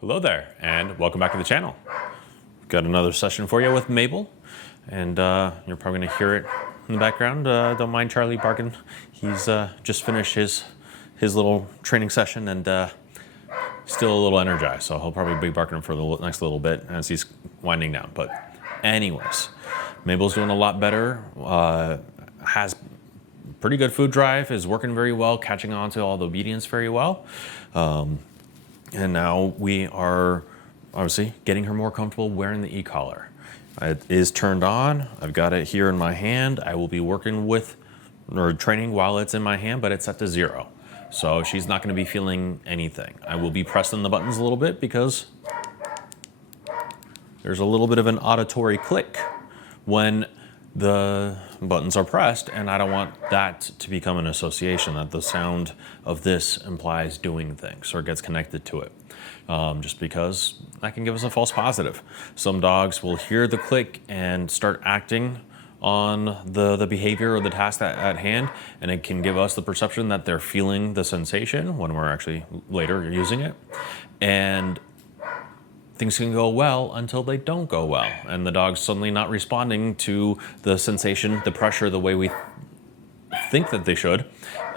Hello there, and welcome back to the channel. Got another session for you with Mabel, and you're probably gonna hear it in the background. Don't mind Charlie barking. He's just finished his little training session and still a little energized, so he'll probably be barking for the next little bit as he's winding down. But anyways, Mabel's doing a lot better, has pretty good food drive, is working very well, catching on to all the obedience very well. And now we are obviously getting her more comfortable wearing the e-collar. It is turned on. I've got it here in my hand. I will be working with or training while it's in my hand, but it's set to 0. So she's not going to be feeling anything. I will be pressing the buttons a little bit because there's a little bit of an auditory click when the buttons are pressed, and I don't want that to become an association that the sound of this implies doing things or gets connected to it, just because that can give us a false positive. Some dogs will hear the click and start acting on the behavior or the task at hand, and it can give us the perception that they're feeling the sensation when we're actually later using it. And things can go well until they don't go well, and the dog's suddenly not responding to the sensation, the pressure, the way we think that they should,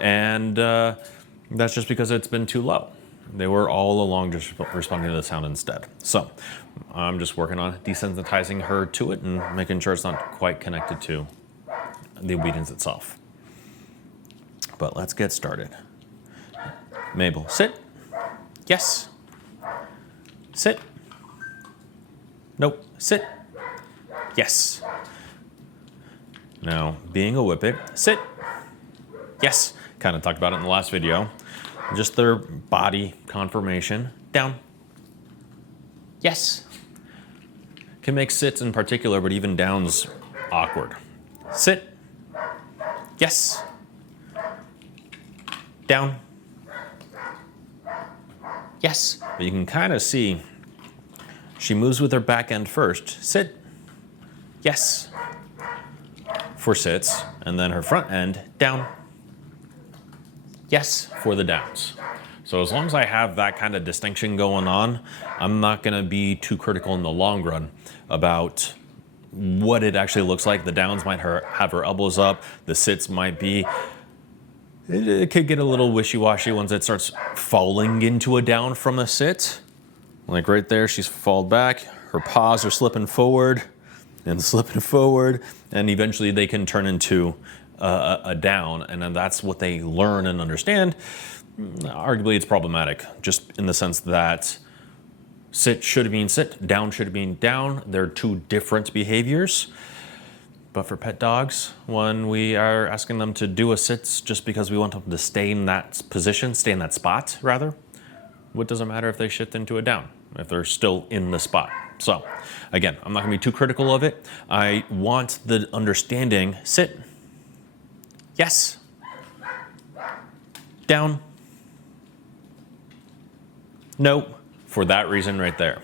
and that's just because it's been too low. They were all along just responding to the sound instead. So I'm just working on desensitizing her to it and making sure it's not quite connected to the obedience itself. But let's get started. Mabel, sit. Yes. Sit. Nope. Sit. Yes. Now, being a whippet, sit. Yes. Kind of talked about it in the last video. Just their body conformation. Down. Yes. Can make sits in particular, but even down's awkward. Sit. Yes. Down. Yes. But you can kind of see she moves with her back end first. Sit. Yes. For sits. And then her front end down. Yes. For the downs. So as long as I have that kind of distinction going on, I'm not going to be too critical in the long run about what it actually looks like. The downs might have her elbows up. The sits might be, it could get a little wishy-washy once it starts falling into a down from a sit. Like right there, she's falled back, her paws are slipping forward, and eventually they can turn into a down, and then that's what they learn and understand. Arguably, it's problematic, just in the sense that sit should mean sit, down should mean down. They're two different behaviors. But for pet dogs, when we are asking them to do a sit just because we want them to stay in that position, stay in that spot, rather, what does it matter if they shift into a down, if they're still in the spot? So, again, I'm not going to be too critical of it. I want the understanding, sit, yes, down, no, for that reason right there.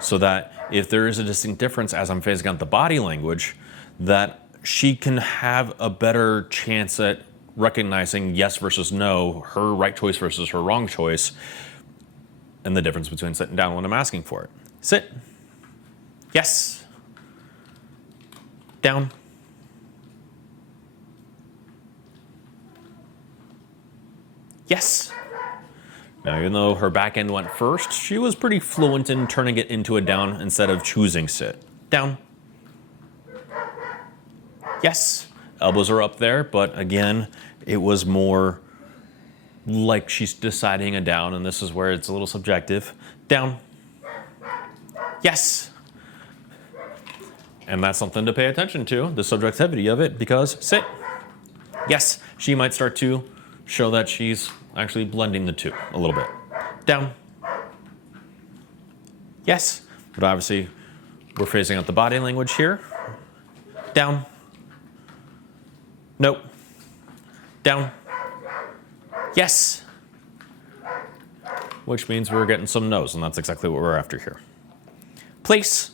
So that if there is a distinct difference as I'm phasing out the body language, that she can have a better chance at recognizing yes versus no, her right choice versus her wrong choice, and the difference between sit and down when I'm asking for it. Sit. Yes. Down. Yes. Now, even though her back end went first, she was pretty fluent in turning it into a down instead of choosing sit. Down. Yes. Elbows are up there, but again, it was more like she's deciding a down, and this is where it's a little subjective. Down. Yes. And that's something to pay attention to, the subjectivity of it, because sit. Yes, she might start to show that she's actually blending the two a little bit. Down. Yes, but obviously we're phasing out the body language here. Down. Nope. Down. Yes. Which means we're getting some no's, and that's exactly what we're after here. Place.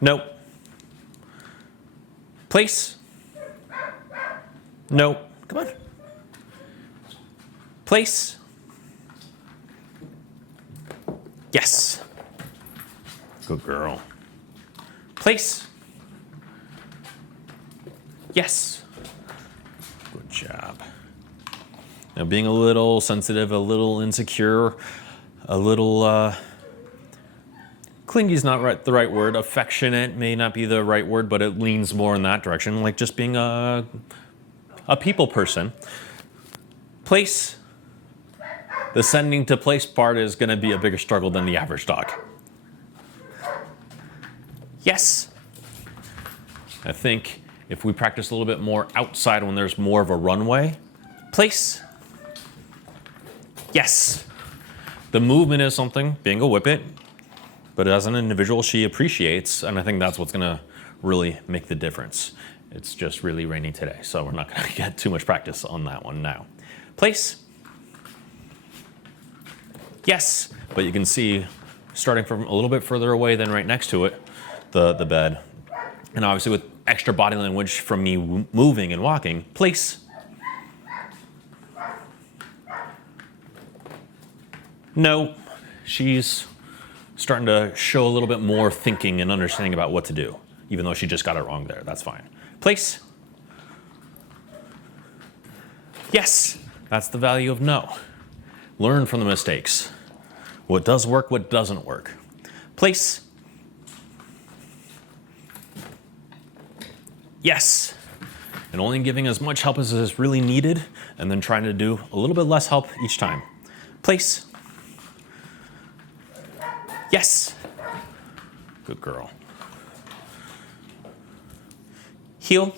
Nope. Place. No. Come on. Place. Yes. Good girl. Place. Yes. Good job. Now, being a little sensitive, a little insecure, a little clingy is not the right word. Affectionate may not be the right word, but it leans more in that direction, like just being a people person. Place. The sending to place part is going to be a bigger struggle than the average dog. Yes. I think if we practice a little bit more outside when there's more of a runway. Place. Yes. The movement is something, being a whippet, but as an individual, she appreciates, and I think that's what's gonna really make the difference. It's just really rainy today, so we're not gonna get too much practice on that one now. Place. Yes, but you can see, starting from a little bit further away than right next to it, the bed, and obviously with extra body language from me moving and walking. Place. No, she's starting to show a little bit more thinking and understanding about what to do, even though she just got it wrong there. That's fine. Place. Yes, that's the value of no. Learn from the mistakes. What does work, what doesn't work. Place. Yes. And only giving as much help as is really needed, and then trying to do a little bit less help each time. Place. Yes. Good girl. Heel.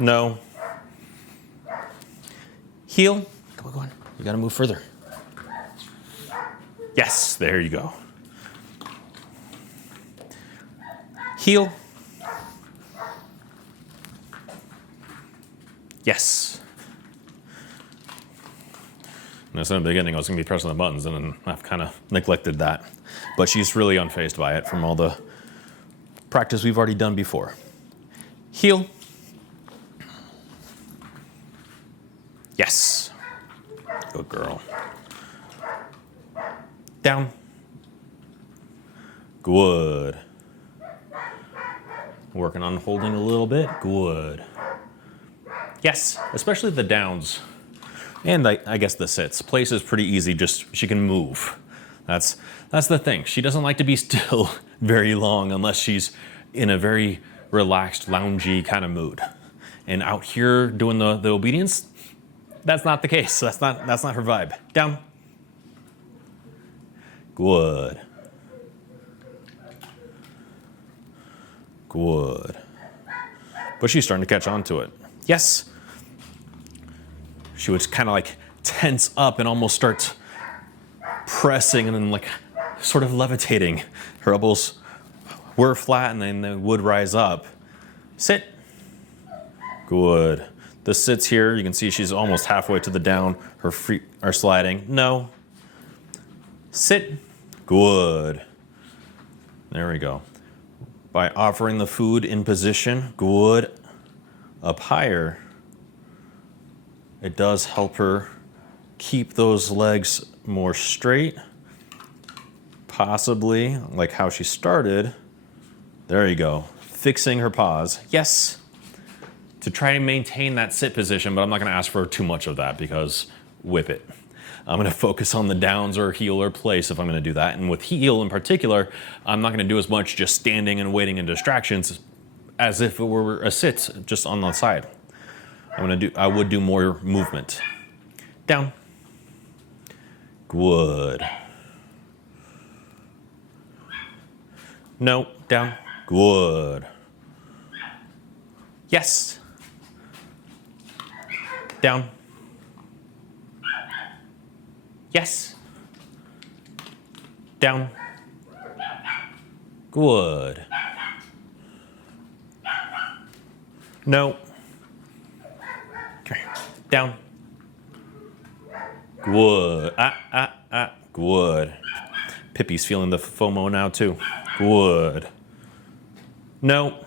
No. Heel. Come on. You gotta move further. Yes, there you go. Heel. Yes. And so in the beginning, I was going to be pressing the buttons, and then I've kind of neglected that. But she's really unfazed by it from all the practice we've already done before. Heel. Yes. Good girl. Down. Good. Working on holding a little bit. Good. Yes, especially the downs. And I guess the sits. Place is pretty easy, just she can move. That's the thing. She doesn't like to be still very long unless she's in a very relaxed, loungy kind of mood. And out here doing the obedience, that's not the case. That's not her vibe. Down. Good. Good. But she's starting to catch on to it. Yes. She would kind of like tense up and almost start pressing and then like sort of levitating. Her elbows were flat and then they would rise up. Sit. Good. The sits here, you can see she's almost halfway to the down. Her feet are sliding. No. Sit. Good. There we go. By offering the food in position, good, up higher, it does help her keep those legs more straight, possibly like how she started. There you go, fixing her paws. Yes, to try and maintain that sit position, but I'm not gonna ask for too much of that because whip it. I'm gonna focus on the downs or heel or place if I'm gonna do that. And with heel in particular, I'm not gonna do as much just standing and waiting and distractions as if it were a sit just on the side. I would do more movement. Down. Good. No, down. Good. Yes. Down. Yes. Down. Good. No. Okay. Down. Good. Good. Pippi's feeling the FOMO now too. Good. No.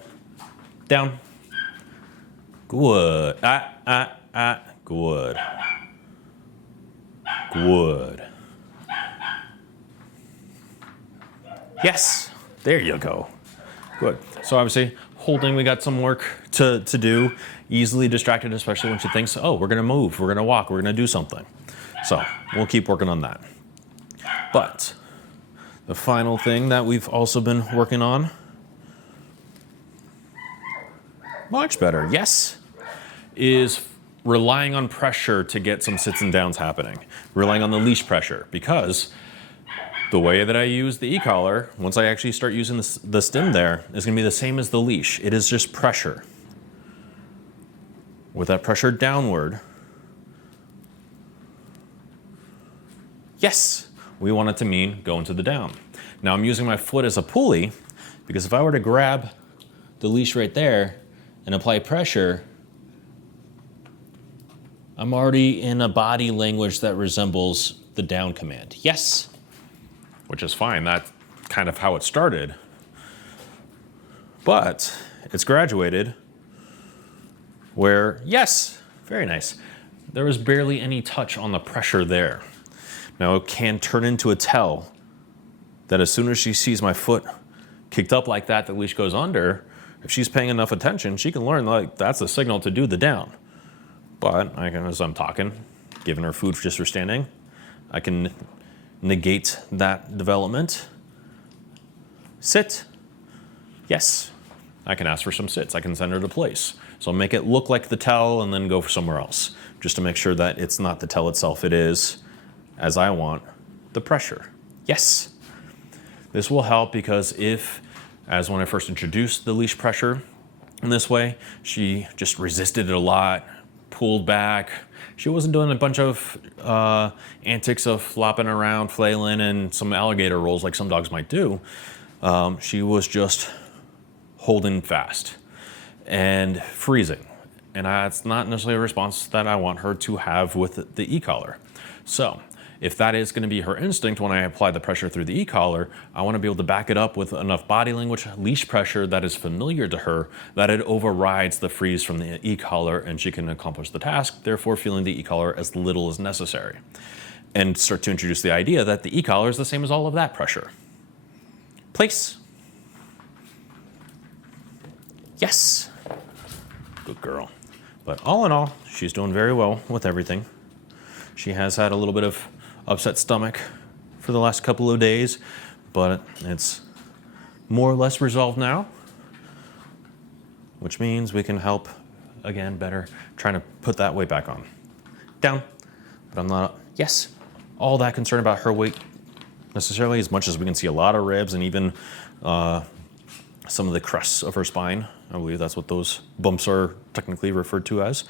Down. Good. Good. Good. Yes, there you go. Good. So obviously, holding, we got some work to do. Easily distracted, especially when she thinks, oh, we're gonna move, we're gonna walk, we're gonna do something. So we'll keep working on that. But the final thing that we've also been working on, much better, yes, is relying on pressure to get some sits and downs happening. Relying on the leash pressure, because the way that I use the e-collar, once I actually start using the stim there, is gonna be the same as the leash. It is just pressure. With that pressure downward, yes, we want it to mean go into the down. Now I'm using my foot as a pulley, because if I were to grab the leash right there and apply pressure, I'm already in a body language that resembles the down command. Yes, which is fine. That's kind of how it started. But it's graduated where, yes, very nice. There was barely any touch on the pressure there. Now it can turn into a tell that as soon as she sees my foot kicked up like that, the leash goes under. If she's paying enough attention, she can learn like that's a signal to do the down. But I can, as I'm talking, giving her food just for standing, I can negate that development. Sit. Yes. I can ask for some sits. I can send her to place. So I'll make it look like the tell and then go for somewhere else, just to make sure that it's not the tell itself. It is, as I want, the pressure. Yes. This will help because if, as when I first introduced the leash pressure in this way, she just resisted it a lot, pulled back. She wasn't doing a bunch of antics of flopping around, flailing, and some alligator rolls like some dogs might do. She was just holding fast and freezing. And that's not necessarily a response that I want her to have with the e-collar. So if that is going to be her instinct when I apply the pressure through the e-collar, I want to be able to back it up with enough body language, leash pressure that is familiar to her, that it overrides the freeze from the e-collar and she can accomplish the task, therefore feeling the e-collar as little as necessary. And start to introduce the idea that the e-collar is the same as all of that pressure. Place. Yes. Good girl. But all in all, she's doing very well with everything. She has had a little bit of upset stomach for the last couple of days, but it's more or less resolved now, which means we can help, again, better trying to put that weight back on. Down. But I'm not, yes, all that concerned about her weight necessarily, as much as we can see a lot of ribs and even some of the crests of her spine. I believe that's what those bumps are technically referred to as.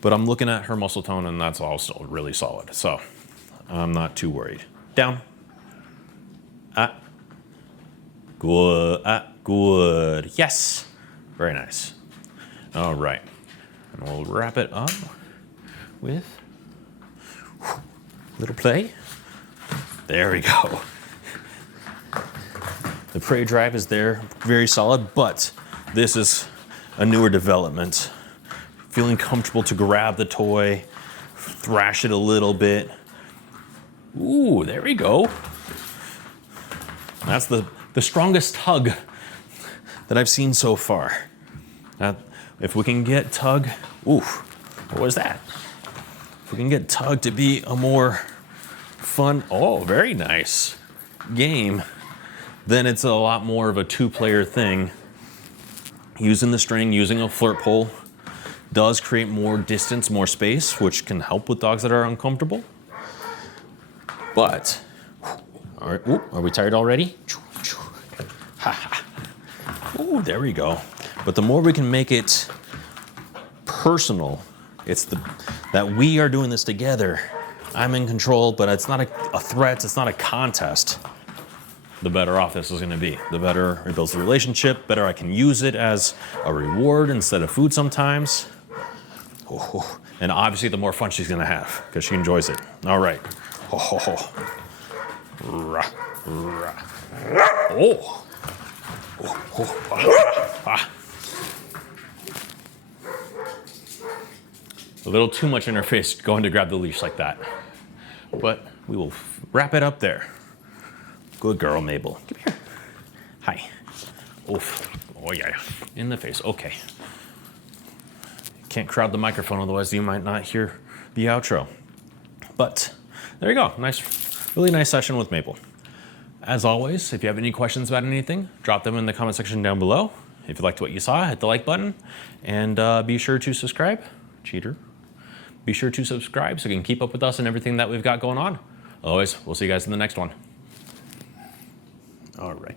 But I'm looking at her muscle tone and that's all still really solid. So I'm not too worried. Down. Good. Good. Yes. Very nice. All right. And we'll wrap it up with a little play. There we go. The prey drive is there, very solid, but this is a newer development. Feeling comfortable to grab the toy, thrash it a little bit. Ooh, there we go. That's the strongest tug that I've seen so far. Now, if we can get tug, ooh, what was that? If we can get tug to be a more fun, oh, very nice game, then it's a lot more of a two-player thing. Using the string, using a flirt pole does create more distance, more space, which can help with dogs that are uncomfortable. But, all right, ooh, are we tired already? Ooh, there we go. But the more we can make it personal, it's that we are doing this together. I'm in control, but it's not a threat, it's not a contest. The better off this is going to be. The better it builds the relationship, better I can use it as a reward instead of food sometimes. Oh, and obviously the more fun she's going to have because she enjoys it. All right. Oh. A little too much in her face going to grab the leash like that. But we will wrap it up there. Good girl, Mabel. Come here. Hi. Oof. Oh yeah. In the face. Okay. Can't crowd the microphone, otherwise you might not hear the outro. But there you go. Nice, really nice session with Mabel. As always, if you have any questions about anything, drop them in the comment section down below. If you liked what you saw, hit the like button, and be sure to subscribe. Cheater. Be sure to subscribe so you can keep up with us and everything that we've got going on. Always, we'll see you guys in the next one. All right.